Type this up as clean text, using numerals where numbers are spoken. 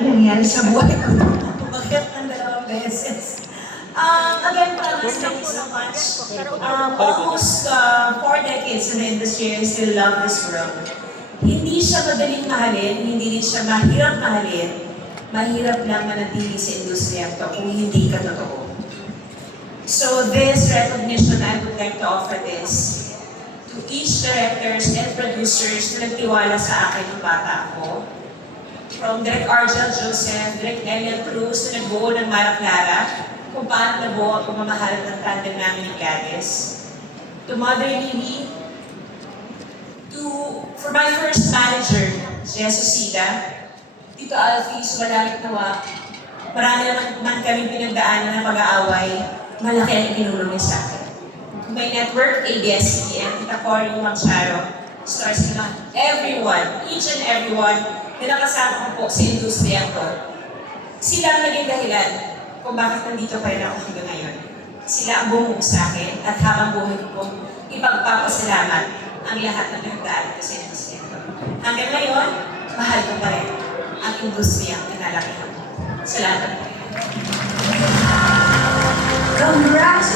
nangyari sa buhay ko. Umakyat ng 2 beses. Again, promise, thank you so much. Almost 4 decades in the industry, I still love this world. Hindi siya madaling mahalin, hindi din siya mahirap mahalin. Mahirap lang manatili sa industriya ito kung hindi ka totoo. So this recognition, I would like to offer this to each directors and producers na nagtiwala sa akin ng bata ako. From Direk Argel Joseph, Direk Eliel Cruz na nagbuo ng Mara Clara, kung paano nabuo ang pamamahalan ng tandem namin ni Gladys. To Mother Lily, for my first manager, Jesus Sida, Tito Alfie, sumalamit nawa, marami naman kaming pinagdaanan ng pag-aaway, malaki ang itinulong niya sa akin. My network, ABS-CBN, Tita Cory, Mang Charo, stars nila, everyone, each and everyone, na nakasama ko po sa industriya ko. Sila ang naging dahilan kung bakit nandito pa rin ako hanggang ngayon. Sila ang bumuo sa akin at habang buhay ko po, ipagpapasalamat ang lahat ng nagdaan ko sa industriya ko. Hanggang ngayon, mahal ko pa rin ang industriya ang kinalakihan ko. Salamat po. Congratulations!